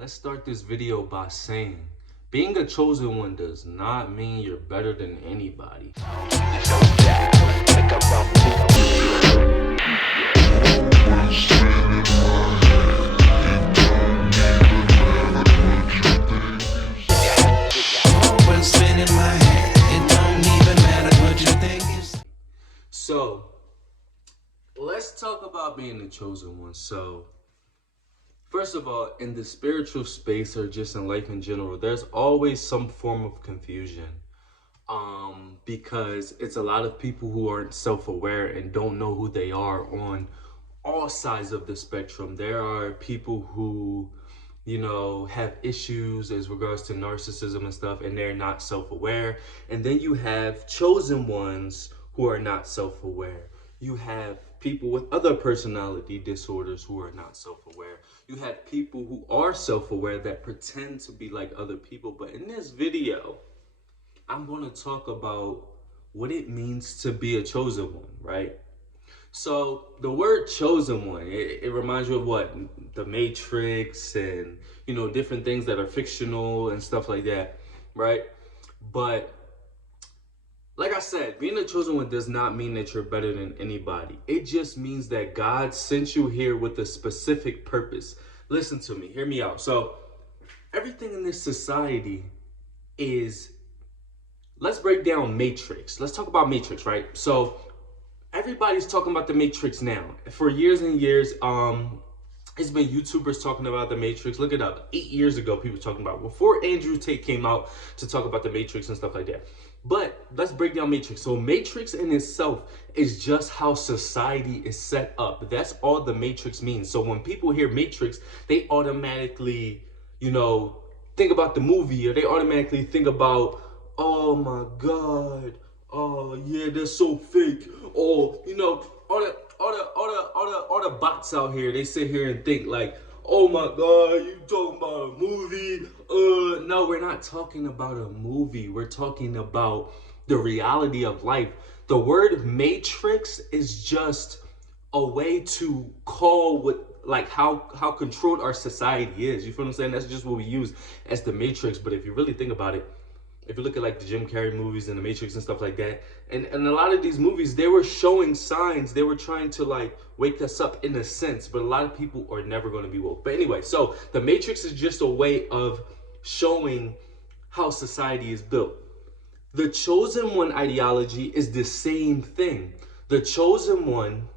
Let's start this video by saying, being a chosen one does not mean you're better than anybody. So, let's talk about being the chosen one. So, first of all, in the spiritual space or just in life in general, there's always some form of confusion. Because it's a lot of people who aren't self-aware and don't know who they are on all sides of the spectrum. There are people who, have issues as regards to narcissism and stuff, and they're not self-aware. And then you have chosen ones who are not self-aware. You have people with other personality disorders who are not self-aware. You have people who are self-aware that pretend to be like other people. But in this video, I'm going to talk about what it means to be a chosen one, right? So the word chosen one, it reminds you of what? The Matrix and, different things that are fictional and stuff like that, right? But like I said, being a chosen one does not mean that you're better than anybody. It just means that God sent you here with a specific purpose. Listen to me, hear me out. So everything in this society is, let's break down Matrix. Let's talk about Matrix, right? So everybody's talking about the Matrix now. For years and years, it's been YouTubers talking about the Matrix. Look it up. 8 years ago, people talking about it. Before Andrew Tate came out to talk about the Matrix and stuff like that. But let's break down Matrix. So Matrix in itself is just how society is set up. That's all the Matrix means. So when people hear Matrix, they automatically, think about the movie, or they automatically think about, oh my God, oh yeah, that's so fake. Or all the bots out here, they sit here and think like, oh my God, you talking about a movie? No, we're not talking about a movie. We're talking about the reality of life. The word matrix is just a way to call what, like, how controlled our society is. You feel what I'm saying? That's just what we use as the matrix. But if you really think about it, if you look at like the Jim Carrey movies and the Matrix and stuff like that, and a lot of these movies, they were showing signs. They were trying to like wake us up in a sense, but a lot of people are never going to be woke. But anyway, so the Matrix is just a way of showing how society is built. The chosen one ideology is the same thing. The chosen one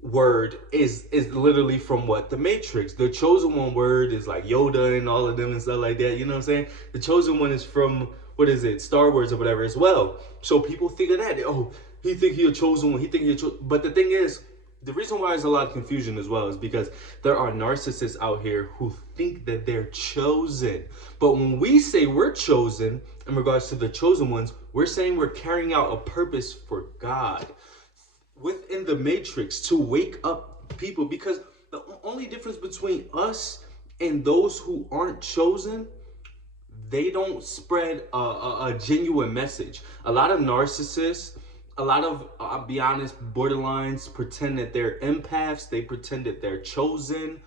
word is literally from what? The Matrix. The chosen one word is like Yoda and all of them and stuff like that. You know what I'm saying? The chosen one is from, what is it, Star Wars or whatever as well. So people think of that. Oh, he think he a chosen one. He think he a chosen. But the thing is, the reason why there's a lot of confusion as well is because there are narcissists out here who think that they're chosen. But when we say we're chosen in regards to the chosen ones, we're saying we're carrying out a purpose for God within the matrix to wake up people, because the only difference between us and those who aren't chosen, they don't spread a genuine message. A lot of narcissists, a lot of, I'll be honest, borderlines pretend that they're empaths. They pretend that they're chosen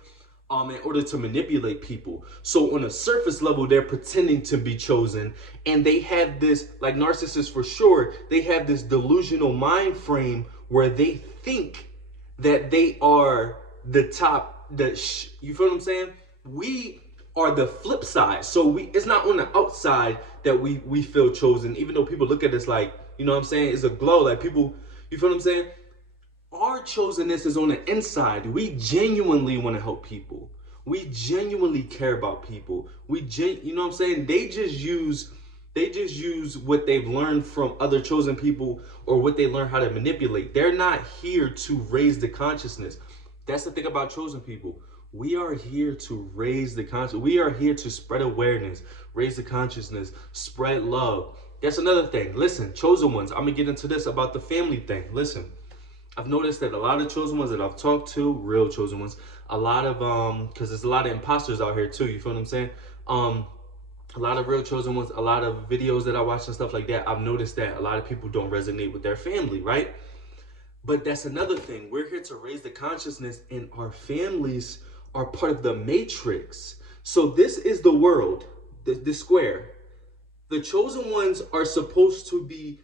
in order to manipulate people. So on a surface level, they're pretending to be chosen, and they have this, like narcissists for sure, they have this delusional mind frame where they think that they are the top, you feel what I'm saying? We are the flip side. So it's not on the outside that we feel chosen, even though people look at us like, you know what I'm saying, it's a glow, like people, you feel what I'm saying? Our chosenness is on the inside. We genuinely want to help people. We genuinely care about people. You know what I'm saying? They just use what they've learned from other chosen people, or what they learn how to manipulate. They're not here to raise the consciousness. That's the thing about chosen people. We are here to raise the consciousness. We are here to spread awareness, raise the consciousness, spread love. That's another thing. Listen, chosen ones, I'm going to get into this about the family thing. Listen, I've noticed that a lot of chosen ones that I've talked to, real chosen ones, a lot of because there's a lot of imposters out here too. You feel what I'm saying? A lot of real chosen ones, a lot of videos that I watch and stuff like that. I've noticed that a lot of people don't resonate with their family, right? But that's another thing. We're here to raise the consciousness, and our families are part of the matrix. So this is the world, the square. The chosen ones are supposed to be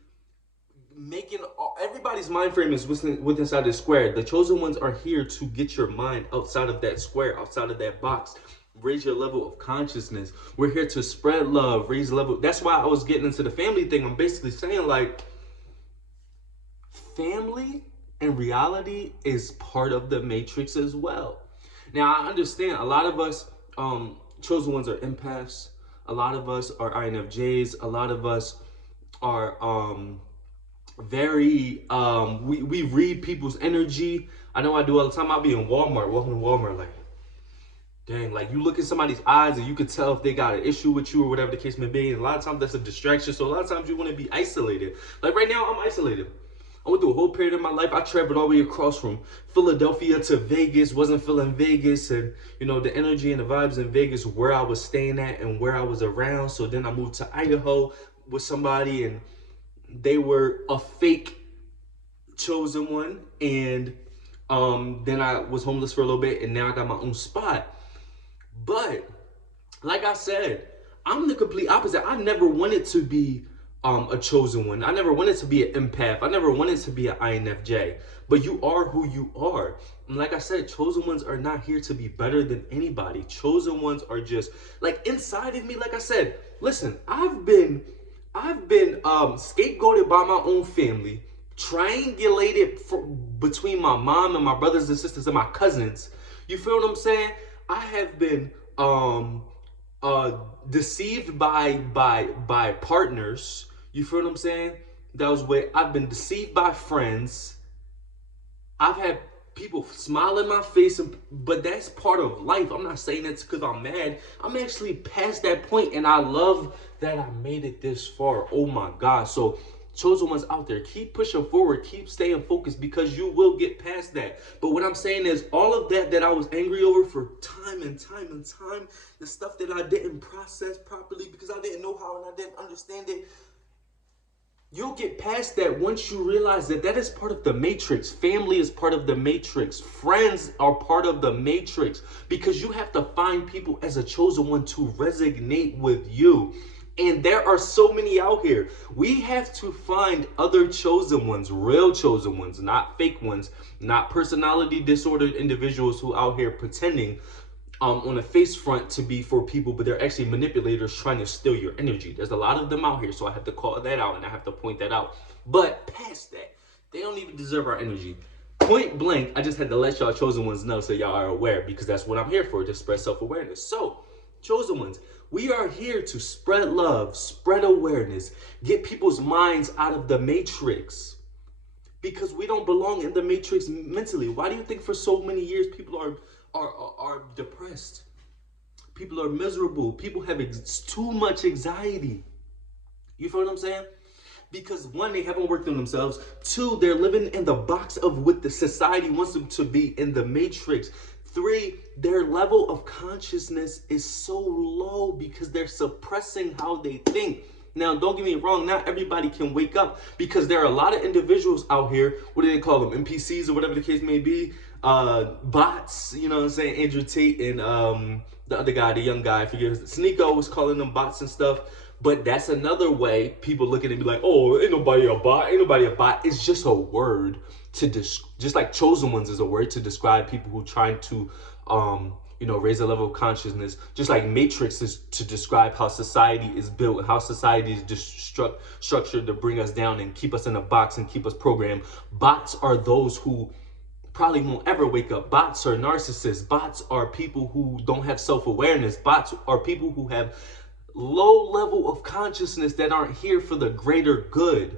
making everybody's mind frame is within inside the square. The chosen ones are here to get your mind outside of that square, outside of that box, raise your level of consciousness. We're here to spread love, raise level. That's why I was getting into the family thing. I'm basically saying, like, family and reality is part of the matrix as well. Now I understand a lot of us chosen ones are empaths, a lot of us are INFJs, a lot of us are very we read people's energy. I know I do all the time. I'll be in Walmart, walking to Walmart, like, dang, like you look in somebody's eyes and you can tell if they got an issue with you or whatever the case may be. And a lot of times that's a distraction. So a lot of times you want to be isolated. Like right now, I'm isolated. I went through a whole period of my life. I traveled all the way across from Philadelphia to Vegas, wasn't feeling Vegas, and you know, the energy and the vibes in Vegas, where I was staying at and where I was around. So then I moved to Idaho with somebody, and they were a fake chosen one. And then I was homeless for a little bit, and now I got my own spot. But like I said, I'm the complete opposite. I never wanted to be a chosen one. I never wanted to be an empath. I never wanted to be an INFJ. But you are who you are. And like I said, chosen ones are not here to be better than anybody. Chosen ones are just like inside of me. Like I said, listen, I've been scapegoated by my own family, triangulated between my mom and my brothers and sisters and my cousins. You feel what I'm saying? I have been deceived by partners. You feel what I'm saying? That was where I've been deceived by friends. I've had people smile in my face, but that's part of life. I'm not saying that's because I'm mad. I'm actually past that point, and I love that I made it this far. Oh my God. So chosen ones out there, keep pushing forward, keep staying focused, because you will get past that. But what I'm saying is, all of that I was angry over for time and time and time, the stuff that I didn't process properly because I didn't know how and I didn't understand it, you'll get past that once you realize that that is part of the matrix. Family is part of the matrix. Friends are part of the matrix, because you have to find people as a chosen one to resonate with you. And there are so many out here. We have to find other chosen ones, real chosen ones, not fake ones, not personality disordered individuals who out here pretending on a face front to be for people, but they're actually manipulators trying to steal your energy. There's a lot of them out here, so I have to call that out and I have to point that out. But past that, they don't even deserve our energy. Point blank, I just had to let y'all chosen ones know so y'all are aware, because that's what I'm here for, to spread self-awareness. So, chosen ones, we are here to spread love, spread awareness, get people's minds out of the matrix, because we don't belong in the matrix mentally. Why do you think for so many years people are depressed? People are miserable. People have too much anxiety. You feel what I'm saying? Because one, they haven't worked on themselves. Two, they're living in the box of what the society wants them to be, in the matrix. Three, their level of consciousness is so low because they're suppressing how they think. Now, don't get me wrong, not everybody can wake up, because there are a lot of individuals out here, what do they call them, NPCs or whatever the case may be, bots, you know what I'm saying, Andrew Tate and the other guy, the young guy, I forget, Sneeko was calling them bots and stuff. But that's another way people look at it and be like, oh, ain't nobody a bot, ain't nobody a bot. It's just a word to just like chosen ones is a word to describe people who trying to you know, raise a level of consciousness, just like matrix is to describe how society is built and how society is just structured to bring us down and keep us in a box and keep us programmed. Bots are those who probably won't ever wake up. Bots are narcissists. Bots are people who don't have self-awareness. Bots are people who have low level of consciousness that aren't here for the greater good.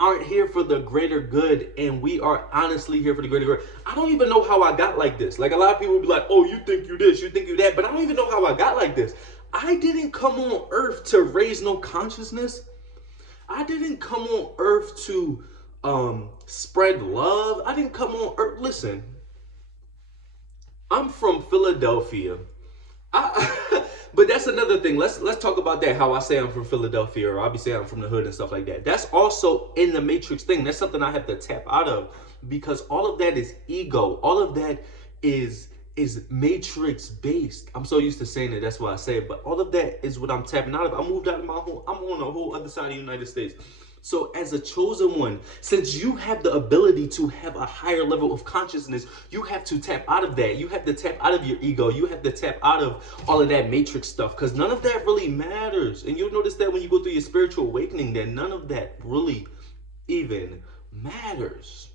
Aren't here for the greater good, and we are honestly here for the greater good. I don't even know how I got like this. Like, a lot of people will be like, oh, you think you this, you think you that, but I don't even know how I got like this. I didn't come on earth to raise no consciousness. I didn't come on earth to spread love. I didn't come on earth. Listen, I'm from Philadelphia. But that's another thing. Let's talk about that. How I say I'm from Philadelphia, or I'll be saying I'm from the hood and stuff like that. That's also in the matrix thing. That's something I have to tap out of, because all of that is ego. All of that is is matrix based. I'm so used to saying it, that's why I say it. But all of that is what I'm tapping out of. I moved out of I'm on a whole other side of the United States. So as a chosen one, since you have the ability to have a higher level of consciousness, you have to tap out of that. You have to tap out of your ego. You have to tap out of all of that matrix stuff, because none of that really matters. And you'll notice that when you go through your spiritual awakening, that none of that really even matters.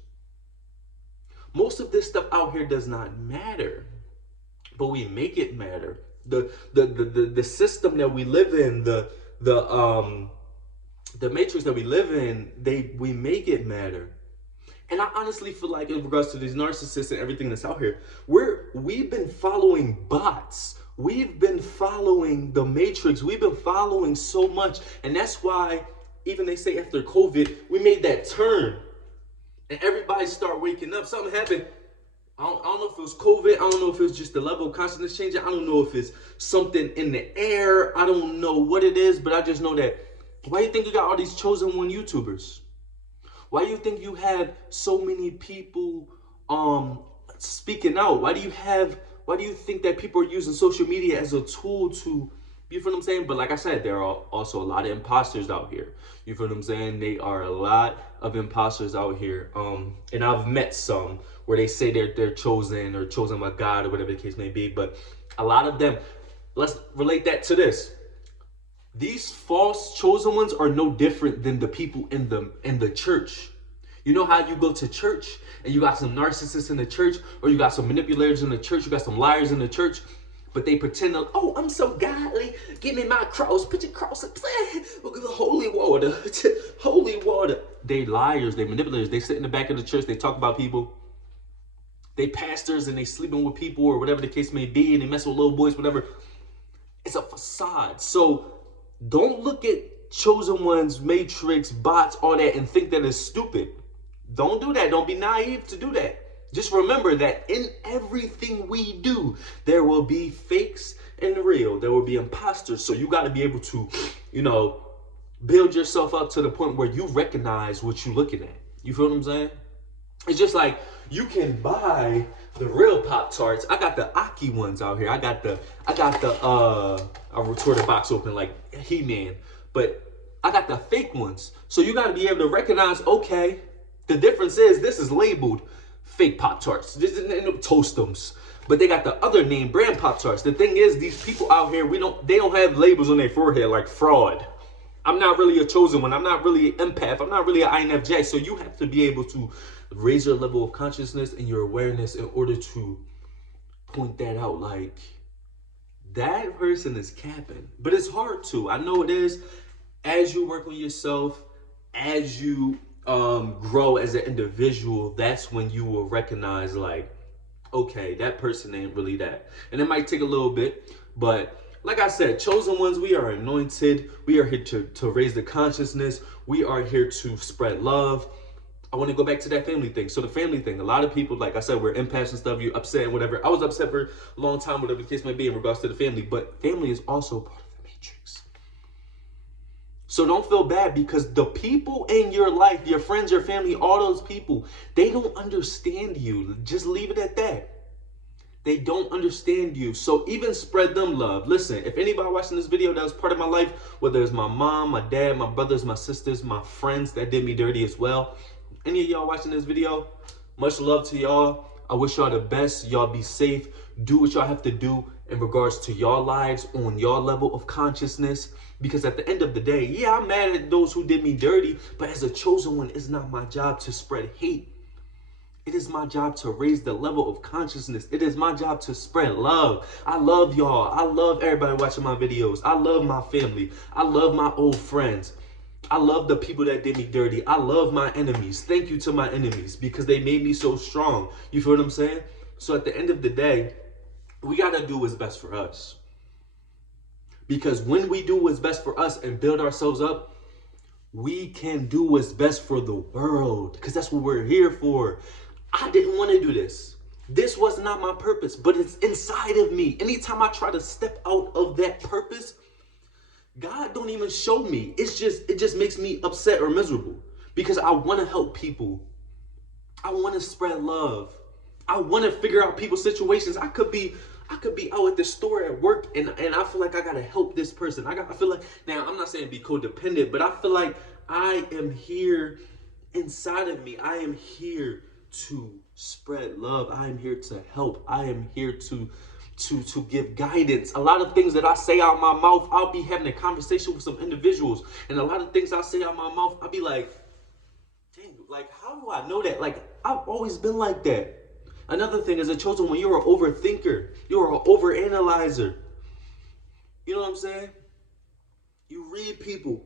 Most of this stuff out here does not matter, but we make it matter. The system that we live in, the matrix that we live in, we make it matter. And I honestly feel like, in regards to these narcissists and everything that's out here, we've been following bots. We've been following the matrix. We've been following so much. And that's why even they say after COVID, we made that turn. And everybody start waking up. Something happened. I don't know if it was COVID. I don't know if it was just the level of consciousness changing. I don't know if it's something in the air. I don't know what it is, but I just know that. Why do you think you got all these chosen one YouTubers? Why do you think you have so many people speaking out? Why do you think that people are using social media as a tool to, you feel what I'm saying? But like I said, there are also a lot of imposters out here. You feel what I'm saying? They are a lot of imposters out here. And I've met some where they say they're chosen or chosen by God or whatever the case may be. But a lot of them, let's relate that to this. These false chosen ones are no different than the people in the church. You know how you go to church and you got some narcissists in the church, or you got some manipulators in the church, you got some liars in the church, but they pretend to, oh, I'm so godly. Give me my cross. Put your cross up. Holy water. Holy water. They liars. They manipulators. They sit in the back of the church. They talk about people. They pastors and they sleeping with people or whatever the case may be, and they mess with little boys, whatever. It's a facade. So don't look at chosen ones, matrix, bots, all that, and think that it's stupid. Don't do that. Don't be naive to do that. Just remember that in everything we do, there will be fakes and real. There will be imposters. So you got to be able to, build yourself up to the point where you recognize what you're looking at. You feel what I'm saying? It's just like you can buy the real Pop-Tarts. I got the Aki ones out here. I got the I tore the box open like He-Man, but I got the fake ones. So you got to be able to recognize, okay, the difference is this is labeled fake Pop-Tarts. This is Toastums. But they got the other name brand Pop-Tarts. The thing is, these people out here, they don't have labels on their forehead like fraud. I'm not really a chosen one. I'm not really an empath. I'm not really an INFJ. So you have to be able to raise your level of consciousness and your awareness in order to point that out. Like, that person is capping. But it's hard to. I know it is. As you work on yourself, as you grow as an individual, that's when you will recognize, like, okay, that person ain't really that. And it might take a little bit, but like I said, chosen ones, we are anointed. We are here to raise the consciousness. We are here to spread love. I want to go back to that family thing. So the family thing, a lot of people, like I said, we're empaths and stuff. You're upset and whatever. I was upset for a long time, whatever the case may be in regards to the family. But family is also part of the matrix. So don't feel bad, because the people in your life, your friends, your family, all those people, they don't understand you. Just leave it at that. They don't understand you. So even spread them love. Listen, if anybody watching this video that was part of my life, whether it's my mom, my dad, my brothers, my sisters, my friends that did me dirty as well, any of y'all watching this video, much love to y'all. I wish y'all the best. Y'all be safe. Do what y'all have to do in regards to your lives on your level of consciousness. Because at the end of the day, yeah, I'm mad at those who did me dirty, but as a chosen one, it's not my job to spread hate. It is my job to raise the level of consciousness. It is my job to spread love. I love y'all. I love everybody watching my videos. I love my family. I love my old friends. I love the people that did me dirty. I love my enemies. Thank you to my enemies, because they made me so strong. You feel what I'm saying? So at the end of the day, we got to do what's best for us. Because when we do what's best for us and build ourselves up, we can do what's best for the world. Because that's what we're here for. I didn't want to do this. This was not my purpose, but it's inside of me. Anytime I try to step out of that purpose, God don't even show me. It just makes me upset or miserable, because I want to help people. I want to spread love. I want to figure out people's situations. I could be out at the store at work, and I feel like I gotta help this person. I feel like, now I'm not saying be codependent, but I feel like I am here inside of me. I am here to spread love. I am here to help. I am here to give guidance. A lot of things that I say out my mouth, I'll be having a conversation with some individuals, and a lot of things I say out my mouth, I'll be like, dang, like, how do I know that? Like, I've always been like that. Another thing is, a chosen one, you're an overthinker. You're an overanalyzer. You know what I'm saying? You read people.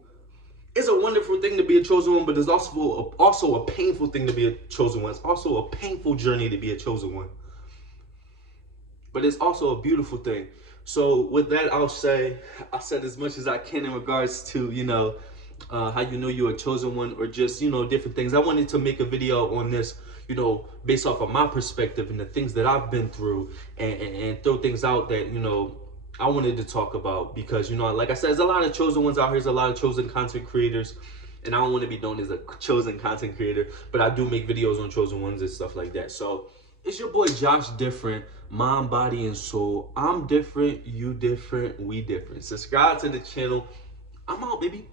It's a wonderful thing to be a chosen one, but there's also a painful thing to be a chosen one. It's also a painful journey to be a chosen one. But it's also a beautiful thing. So with that, I'll say I said as much as I can in regards to, how you know you're a chosen one, or just, different things. I wanted to make a video on this, based off of my perspective and the things that I've been through, and throw things out that, I wanted to talk about, because, like I said, there's a lot of chosen ones out here. There's a lot of chosen content creators, and I don't want to be known as a chosen content creator, but I do make videos on chosen ones and stuff like that. So it's your boy Josh Different, mind, body, and soul. I'm different, you different, we different. Subscribe to the channel. I'm out, baby.